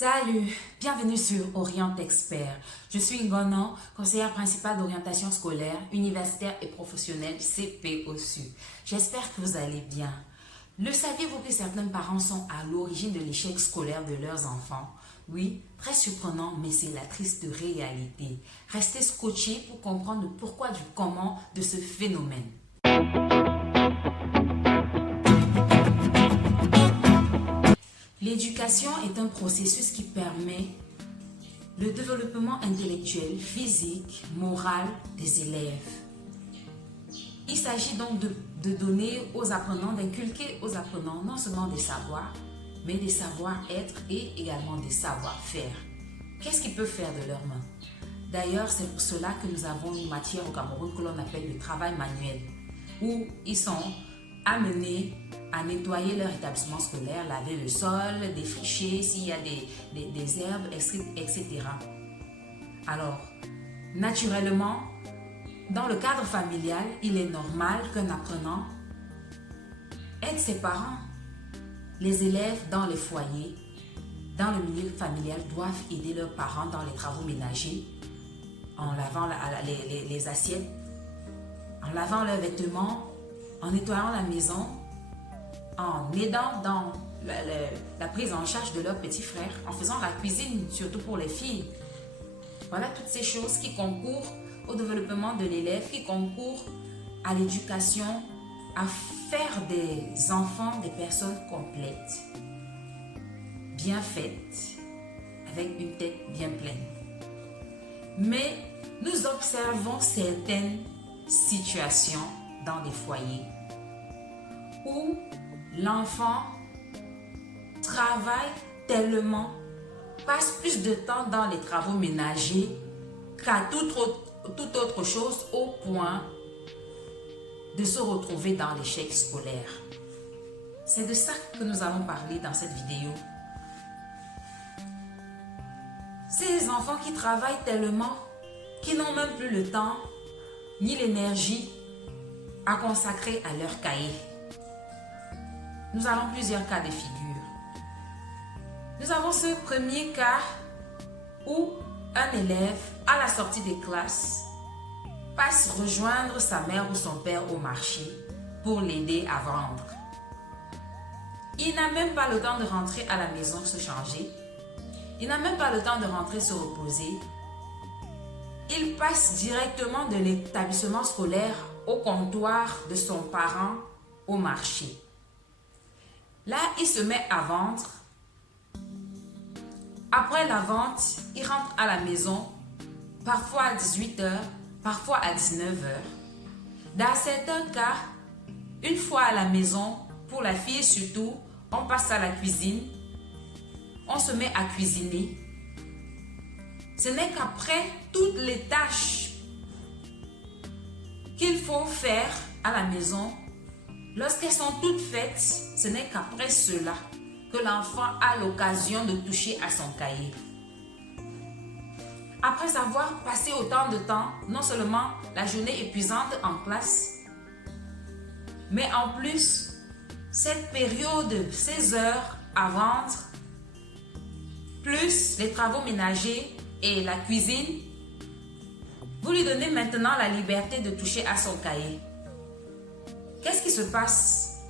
Salut, bienvenue sur Orient Expert. Je suis Ngono, conseillère principale d'orientation scolaire, universitaire et professionnelle CPOSU. J'espère que vous allez bien. Le saviez-vous que certains parents sont à l'origine de l'échec scolaire de leurs enfants? Oui, très surprenant, mais c'est la triste réalité. Restez scotchés pour comprendre le pourquoi du comment de ce phénomène. L'éducation est un processus qui permet le développement intellectuel, physique, moral des élèves. Il s'agit donc de donner aux apprenants, d'inculquer aux apprenants non seulement des savoirs, mais des savoir-être et également des savoir-faire. Qu'est-ce qu'ils peuvent faire de leurs mains? D'ailleurs, c'est pour cela que nous avons une matière au Cameroun que l'on appelle le travail manuel, où ils sont amenés à nettoyer leur établissement scolaire, laver le sol, défricher s'il y a des herbes, etc. Alors, naturellement, dans le cadre familial, il est normal qu'un apprenant aide ses parents. Les élèves dans les foyers, dans le milieu familial, doivent aider leurs parents dans les travaux ménagers, en lavant les assiettes, en lavant leurs vêtements, en nettoyant la maison, en aidant dans la prise en charge de leurs petits frères, en faisant la cuisine, surtout pour les filles. Voilà toutes ces choses qui concourent au développement de l'élève, qui concourent à l'éducation, à faire des enfants des personnes complètes, bien faites, avec une tête bien pleine. Mais nous observons certaines situations dans des foyers où l'enfant travaille tellement, passe plus de temps dans les travaux ménagers qu'à toute autre chose, au point de se retrouver dans l'échec scolaire. C'est de ça que nous allons parler dans cette vidéo. Ces enfants qui travaillent tellement, qui n'ont même plus le temps ni l'énergie à consacrer à leur cahier. Nous avons plusieurs cas de figure. Nous avons ce premier cas où un élève, à la sortie des classes, passe rejoindre sa mère ou son père au marché pour l'aider à vendre. Il n'a même pas le temps de rentrer à la maison se changer. Il n'a même pas le temps de rentrer se reposer. Il passe directement de l'établissement scolaire au comptoir de son parent au marché. Là, il se met à vendre. Après la vente, il rentre à la maison, parfois à 18h, parfois à 19h. Dans certains cas, une fois à la maison, pour la fille surtout, on passe à la cuisine, on se met à cuisiner. Ce n'est qu'après toutes les tâches qu'il faut faire à la maison, lorsqu'elles sont toutes faites, ce n'est qu'après cela que l'enfant a l'occasion de toucher à son cahier. Après avoir passé autant de temps, non seulement la journée épuisante en classe, mais en plus, cette période, ces heures à vendre, plus les travaux ménagers et la cuisine, vous lui donnez maintenant la liberté de toucher à son cahier. Qu'est-ce qui se passe?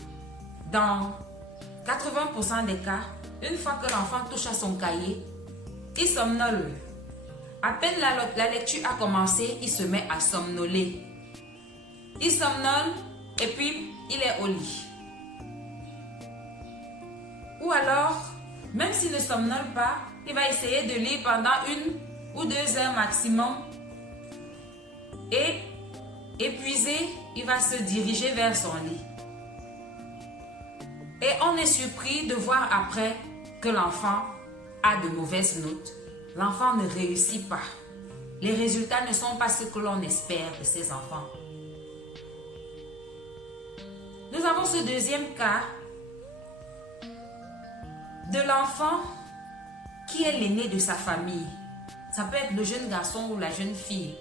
Dans 80% des cas, une fois que l'enfant touche à son cahier, il somnole. À peine la lecture a commencé, il se met à somnoler. Il somnole et puis il est au lit. Ou alors, même s'il ne somnole pas, il va essayer de lire pendant 1 ou 2 heures maximum. Et épuisé, il va se diriger vers son lit. Et on est surpris de voir après que l'enfant a de mauvaises notes. L'enfant ne réussit pas. Les résultats ne sont pas ce que l'on espère de ces enfants. Nous avons ce deuxième cas de l'enfant qui est l'aîné de sa famille. Ça peut être le jeune garçon ou la jeune fille.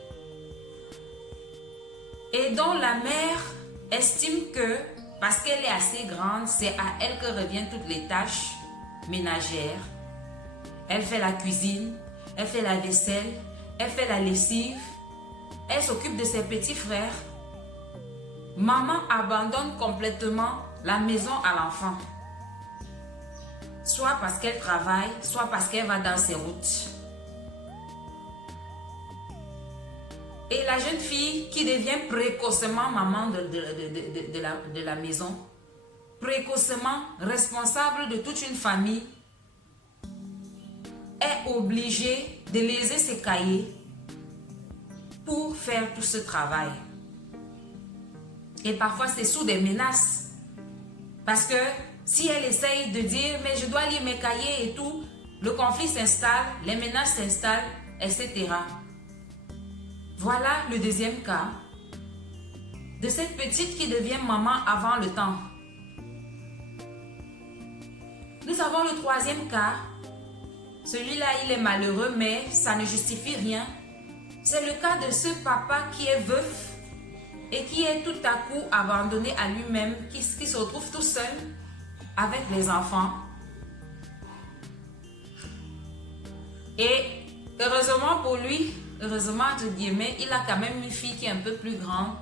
Et dont la mère estime que, parce qu'elle est assez grande, c'est à elle que reviennent toutes les tâches ménagères. Elle fait la cuisine, elle fait la vaisselle, elle fait la lessive, elle s'occupe de ses petits frères. Maman abandonne complètement la maison à l'enfant. Soit parce qu'elle travaille, soit parce qu'elle va dans ses routes. Et la jeune fille qui devient précocement maman de la maison, précocement responsable de toute une famille, est obligée de léser ses cahiers pour faire tout ce travail. Et parfois, c'est sous des menaces. Parce que si elle essaye de dire, mais je dois lire mes cahiers et tout, le conflit s'installe, les menaces s'installent, etc. Voilà le deuxième cas de cette petite qui devient maman avant le temps. Nous avons le troisième cas. Celui-là, il est malheureux, mais ça ne justifie rien. C'est le cas de ce papa qui est veuf et qui est tout à coup abandonné à lui-même, qui se retrouve tout seul avec les enfants. Et heureusement pour lui, heureusement entre guillemets, il a quand même une fille qui est un peu plus grande.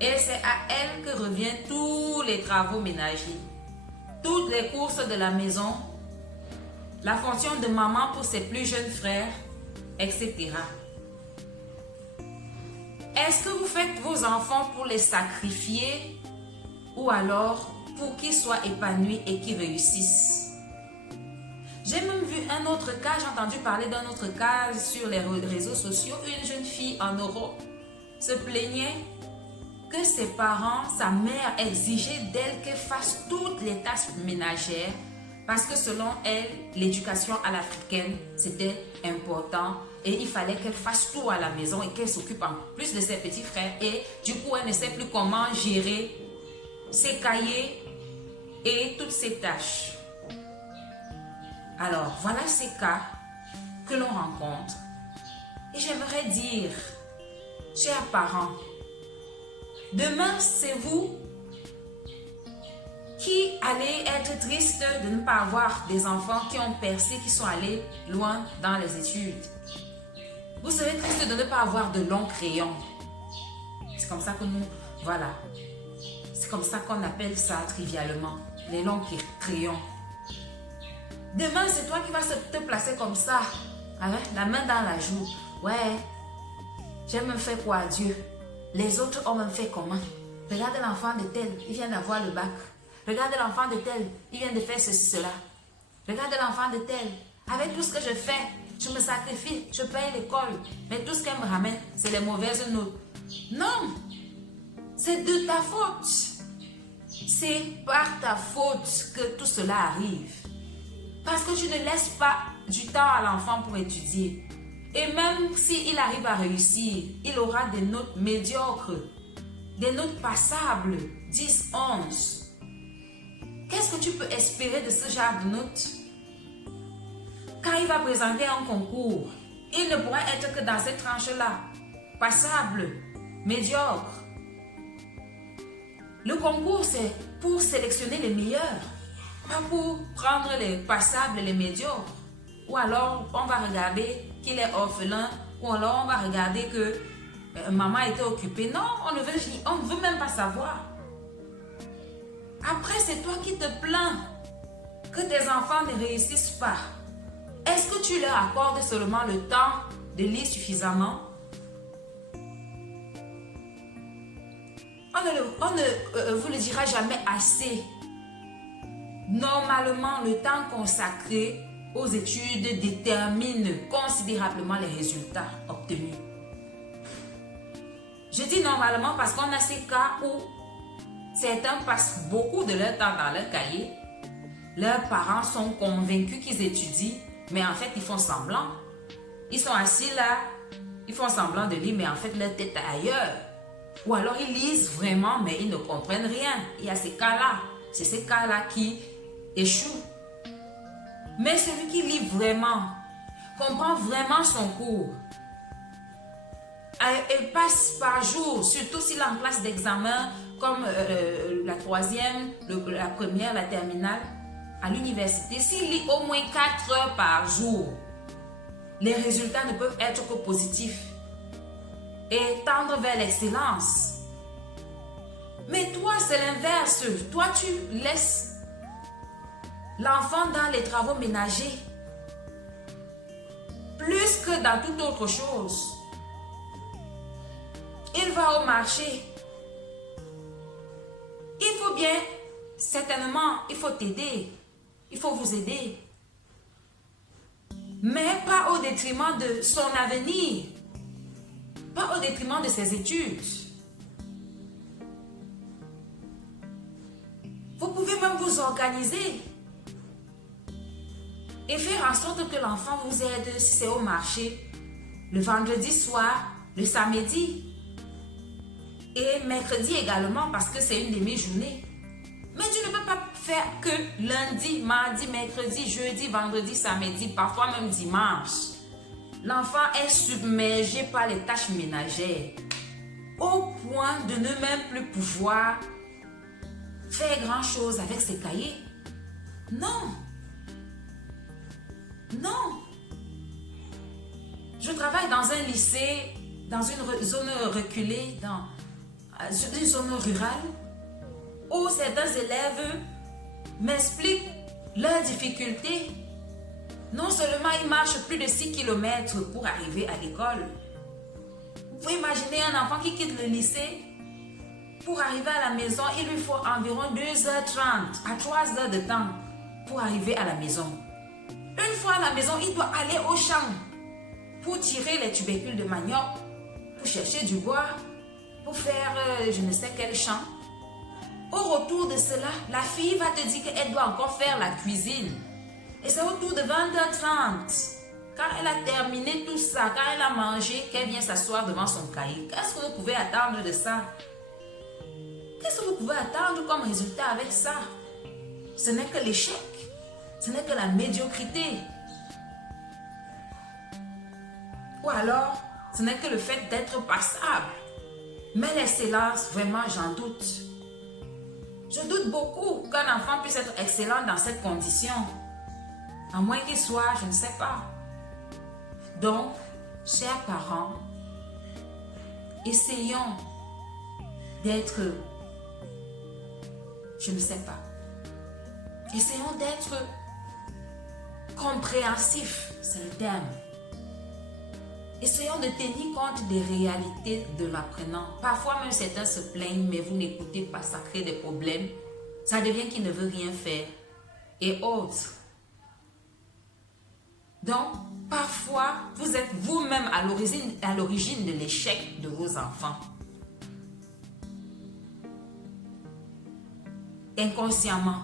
Et c'est à elle que reviennent tous les travaux ménagers, toutes les courses de la maison, la fonction de maman pour ses plus jeunes frères, etc. Est-ce que vous faites vos enfants pour les sacrifier ou alors pour qu'ils soient épanouis et qu'ils réussissent? J'ai même vu un autre cas, j'ai entendu parler d'un autre cas sur les réseaux sociaux. Une jeune fille en Europe se plaignait que ses parents, sa mère exigeait d'elle qu'elle fasse toutes les tâches ménagères parce que selon elle, l'éducation à l'africaine, c'était important et il fallait qu'elle fasse tout à la maison et qu'elle s'occupe en plus de ses petits frères et du coup, elle ne sait plus comment gérer ses cahiers et toutes ses tâches. Alors, voilà ces cas que l'on rencontre. Et j'aimerais dire, chers parents, demain, c'est vous qui allez être triste de ne pas avoir des enfants qui ont percé, qui sont allés loin dans les études. Vous serez triste de ne pas avoir de longs crayons. C'est comme ça que nous, voilà. C'est comme ça qu'on appelle ça trivialement, les longs crayons. Demain, c'est toi qui vas te placer comme ça, avec la main dans la joue. Ouais, j'ai même fait quoi à Dieu? Les autres ont même fait comment? Regarde l'enfant de tel, il vient d'avoir le bac. Regarde l'enfant de tel, il vient de faire ceci, cela. Regarde l'enfant de tel, avec tout ce que je fais, je me sacrifie, je paye l'école. Mais tout ce qu'elle me ramène, c'est les mauvaises notes. Non, c'est de ta faute. C'est par ta faute que tout cela arrive. Parce que tu ne laisses pas du temps à l'enfant pour étudier. Et même s'il arrive à réussir, il aura des notes médiocres, des notes passables, 10, 11. Qu'est-ce que tu peux espérer de ce genre de notes? Quand il va présenter un concours, il ne pourra être que dans cette tranche-là, passable, médiocre. Le concours, c'est pour sélectionner les meilleurs. Pas pour prendre les passables et les médiocres. Ou alors, on va regarder qu'il est orphelin. Ou alors, on va regarder que maman était occupée. Non, on ne veut même pas savoir. Après, c'est toi qui te plains que tes enfants ne réussissent pas. Est-ce que tu leur accordes seulement le temps de lire suffisamment? On ne vous le dira jamais assez. Normalement, le temps consacré aux études détermine considérablement les résultats obtenus. Je dis normalement parce qu'on a ces cas où certains passent beaucoup de leur temps dans leur cahier. Leurs parents sont convaincus qu'ils étudient, mais en fait, ils font semblant. Ils sont assis là, ils font semblant de lire, mais en fait, leur tête est ailleurs. Ou alors, ils lisent vraiment, mais ils ne comprennent rien. Il y a ces cas-là. C'est ces cas-là qui échoue. Mais celui qui lit vraiment, comprend vraiment son cours, et passe par jour, surtout s'il est en classe d'examen, comme la troisième, la première, la terminale, à l'université, s'il lit au moins 4 heures par jour, les résultats ne peuvent être que positifs et tendre vers l'excellence. Mais toi, c'est l'inverse. Toi, tu laisses l'enfant dans les travaux ménagers plus que dans toute autre chose. Il va au marché. Il faut bien, certainement, il faut t'aider. Il faut vous aider. Mais pas au détriment de son avenir. Pas au détriment de ses études. Vous pouvez même vous organiser et faire en sorte que l'enfant vous aide si c'est au marché, le vendredi soir, le samedi et mercredi également parce que c'est une de mes journées. Mais tu ne peux pas faire que lundi, mardi, mercredi, jeudi, vendredi, samedi, parfois même dimanche. L'enfant est submergé par les tâches ménagères au point de ne même plus pouvoir faire grand chose avec ses cahiers. Non. Non. Je travaille dans un lycée, dans une zone reculée, dans une zone rurale, où certains élèves m'expliquent leurs difficultés. Non seulement ils marchent plus de 6 km pour arriver à l'école. Vous pouvez imaginer un enfant qui quitte le lycée. Pour arriver à la maison, il lui faut environ 2h30 à 3h de temps pour arriver à la maison. Une fois à la maison, il doit aller au champ pour tirer les tubercules de manioc, pour chercher du bois, pour faire je ne sais quel champ. Au retour de cela, la fille va te dire qu'elle doit encore faire la cuisine. Et c'est autour de 20h30. Quand elle a terminé tout ça, quand elle a mangé, qu'elle vient s'asseoir devant son cahier. Qu'est-ce que vous pouvez attendre de ça? Qu'est-ce que vous pouvez attendre comme résultat avec ça? Ce n'est que l'échec. Ce n'est que la médiocrité. Ou alors, ce n'est que le fait d'être passable. Mais l'excellence, vraiment, j'en doute. Je doute beaucoup qu'un enfant puisse être excellent dans cette condition. À moins qu'il soit, je ne sais pas. Donc, chers parents, essayons d'être, je ne sais pas, essayons d'être compréhensifs, c'est le terme. Essayons de tenir compte des réalités de l'apprenant. Parfois même certains se plaignent, mais vous n'écoutez pas, ça crée des problèmes. Ça devient qu'il ne veut rien faire et autres. Donc, parfois, vous êtes vous-même à l'origine de l'échec de vos enfants. Inconsciemment.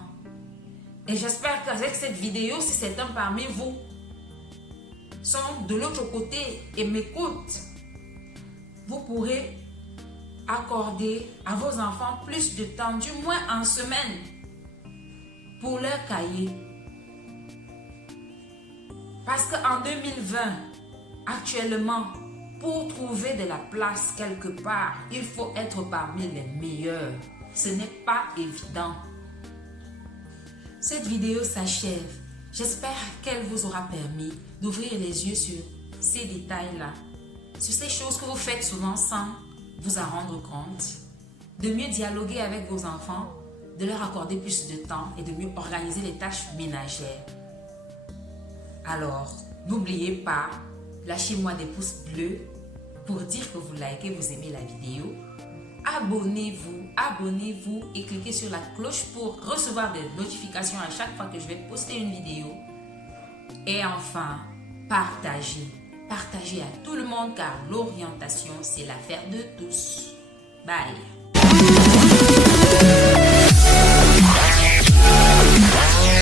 Et j'espère qu'avec cette vidéo, si certains parmi vous sont de l'autre côté et m'écoutent, vous pourrez accorder à vos enfants plus de temps, du moins en semaine, pour leur cahier. Parce qu'en 2020, actuellement, pour trouver de la place quelque part, il faut être parmi les meilleurs. Ce n'est pas évident. Cette vidéo s'achève. J'espère qu'elle vous aura permis d'ouvrir les yeux sur ces détails-là, sur ces choses que vous faites souvent sans vous en rendre compte, de mieux dialoguer avec vos enfants, de leur accorder plus de temps et de mieux organiser les tâches ménagères. Alors, n'oubliez pas, lâchez-moi des pouces bleus pour dire que vous likez, vous aimez la vidéo. Abonnez-vous et cliquez sur la cloche pour recevoir des notifications à chaque fois que je vais poster une vidéo. Et enfin, partagez. Partagez à tout le monde car l'orientation, c'est l'affaire de tous. Bye.